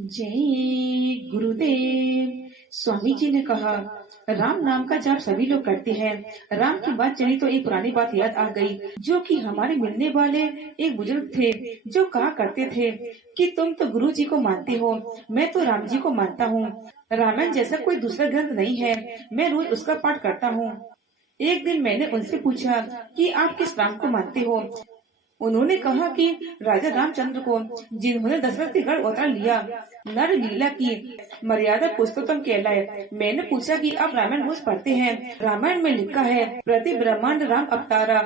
जय गुरुदेव। स्वामी जी ने कहा, राम नाम का जाप सभी लोग करते हैं। राम की बात चली तो एक पुरानी बात याद आ गई, जो कि हमारे मिलने वाले एक बुजुर्ग थे, जो कहा करते थे कि तुम तो गुरु जी को मानते हो, मैं तो राम जी को मानता हूँ। रामायण जैसा कोई दूसरा ग्रंथ नहीं है, मैं रोज उसका पाठ करता हूँ। एक दिन मैंने उनसे पूछा कि आप किस राम को मानते हो। उन्होंने कहा कि राजा रामचंद्र को, जिन्होंने दशरथ के गढ़ उतार लिया, नर लीला की मर्यादा पुरुषोत्तम कहलाए। मैंने पूछा कि आप रामायण रोज पढ़ते हैं, रामायण में लिखा है प्रति ब्रह्मांड राम अवतारा,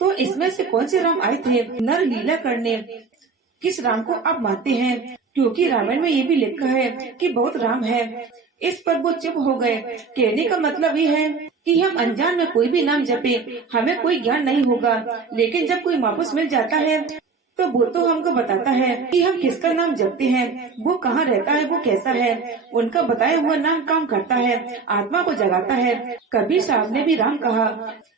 तो इसमें से कौन से राम आए थे नर लीला करने? किस राम को आप मानते हैं? क्योंकि रामायण में ये भी लिखा है कि बहुत राम है। इस पर वो चुप हो गए। कहने का मतलब ये है कि हम अनजान में कोई भी नाम जपे, हमें कोई ज्ञान नहीं होगा, लेकिन जब कोई महापुरुष मिल जाता है तो वो तो हमको बताता है कि हम किसका नाम जपते हैं, वो कहाँ रहता है, वो कैसा है। उनका बताया हुआ नाम काम करता है, आत्मा को जगाता है। कबीर साहब ने भी राम कहा,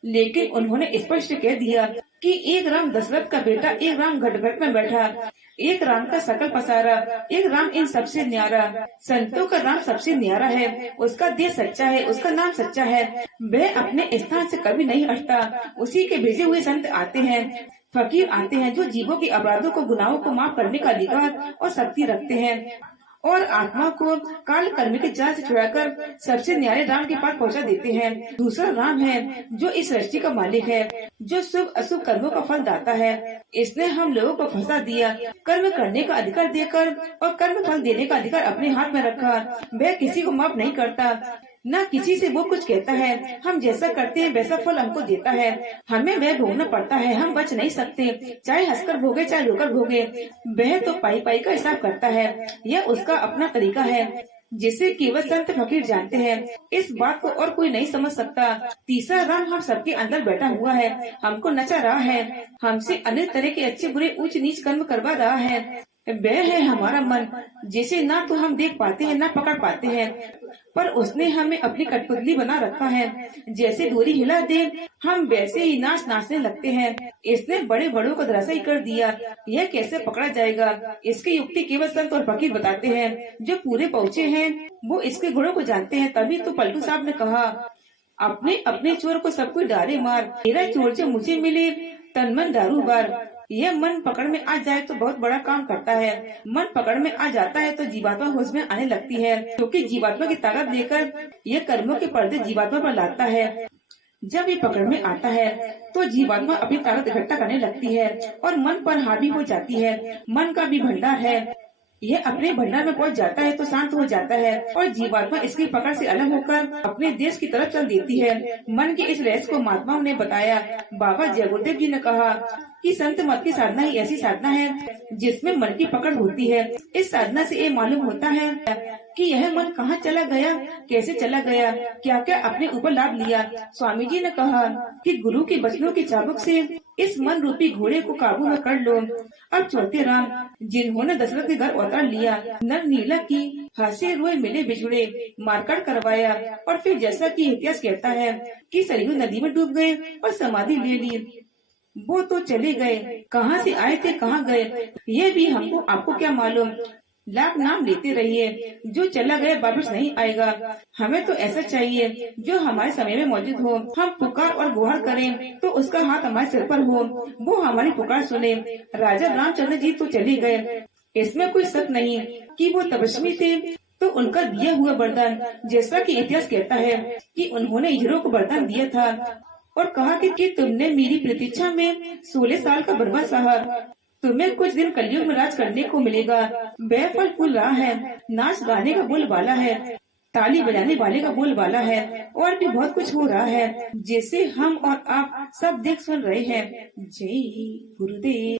लेकिन उन्होंने स्पष्ट कह दिया कि एक राम दशरथ का बेटा, एक राम घट घट में बैठा, एक राम का सकल पसारा, एक राम इन सबसे न्यारा। संतों का राम सबसे न्यारा है, उसका देह सच्चा है, उसका नाम सच्चा है, वह अपने स्थान से कभी नहीं हटता। उसी के भेजे हुए संत आते हैं, फकीर आते हैं, जो जीवों के अपराधों को, गुनाहों को माफ करने का अधिकार और शक्ति रखते हैं और आत्मा को काल कर्म के जाल से छुड़ाकर सबसे न्यारे राम के पास पहुंचा देते हैं। दूसरा राम है जो इस सृष्टि का मालिक है, जो शुभ अशुभ कर्मों का फल दाता है। इसने हम लोगों को फंसा दिया, कर्म करने का अधिकार देकर और कर्म फल देने का अधिकार अपने हाथ में रखा। वह किसी को माफ नहीं करता, न किसी से वो कुछ कहता है। हम जैसा करते हैं वैसा फल हमको देता है, हमें वह भोगना पड़ता है, हम बच नहीं सकते। चाहे हंसकर भोगे चाहे रोकर भोगे, वह तो पाई पाई का हिसाब करता है। यह उसका अपना तरीका है, जिसे केवल संत फकीर जानते हैं। इस बात को और कोई नहीं समझ सकता। तीसरा राम हम सबके अंदर बैठा हुआ है, हमको नचा रहा है, हमसे अनेक तरह के अच्छे बुरे ऊंच नीच कर्म करवा रहा है। वह है हमारा मन, जिसे ना तो हम देख पाते हैं ना पकड़ पाते हैं, पर उसने हमें अपनी कठपुतली बना रखा है। जैसे डोरी हिला दे हम वैसे ही नाचने लगते हैं। इसने बड़े बड़ों को धराशायी कर दिया, यह कैसे पकड़ा जाएगा? इसकी युक्ति केवल संत और फकीर बताते हैं, जो पूरे पहुँचे हैं वो इसके गुणों को जानते हैं। तभी तो पलटू साहब ने कहा, अपने अपने चोर को सब कोई डारे मार, मेरा चोर जो मुझे मिले तन मन दारू बार। यह मन पकड़ में आ जाए तो बहुत बड़ा काम करता है। मन पकड़ में आ जाता है तो जीवात्मा होश में आने लगती है, क्योंकि जीवात्मा की ताकत देकर यह कर्मों के पर्दे जीवात्मा पर लाता है। जब ये पकड़ में आता है तो जीवात्मा अपनी ताकत इकट्ठा करने लगती है और मन पर हावी हो जाती है। मन का भी भंडार है, यह अपने भंडार में पहुंच जाता है तो शांत हो जाता है और जीवात्मा इसकी पकड़ से अलग होकर अपने देश की तरफ चल देती है। मन के इस रहस्य को महात्माओं ने बताया। बाबा जय गुरुदेव जी ने कहा कि संत मत की साधना ही ऐसी साधना है जिसमें मन की पकड़ होती है। इस साधना से ये मालूम होता है कि यह मन कहाँ चला गया, कैसे चला गया, क्या क्या अपने ऊपर लाभ लिया। स्वामी जी ने कहा कि गुरु के वचनों की चाबुक से इस मन रूपी घोड़े को काबू में कर लो। अब चौथे राम, जिन्होंने दशरथ के घर उतार लिया, नर नीला की हंसे रोए मिले बिछुड़े, मारकाट करवाया और फिर जैसा कि इतिहास कहता है कि सरयू नदी में डूब गए और समाधि ले ली। वो तो चले गए, कहाँ से आए थे कहाँ गए ये भी हमको आपको क्या मालूम। लाख नाम लेते रहिए, जो चला गया वापस नहीं आएगा। हमें तो ऐसा चाहिए जो हमारे समय में मौजूद हो। हम पुकार और गुहार करें तो उसका हाथ हमारे सिर पर हो, वो हमारी पुकार सुने। राजा रामचंद्र जी तो चले गए, इसमें कोई शक नहीं कि वो तपस्वी थे, तो उनका दिया हुआ वरदान, जैसा कि इतिहास कहता है कि उन्होंने हीरो को वरदान दिया था और कहा कि तुमने मेरी प्रतीक्षा में 16 साल का बर्बाद सहा, तुम्हें कुछ दिन कलयुग में राज करने को मिलेगा। वह फल फूल रहा है, नाच गाने का बोलबाला है, ताली बजाने वाले का बोलबाला है और भी बहुत कुछ हो रहा है, जिसे हम और आप सब देख सुन रहे हैं। जय गुरुदेव।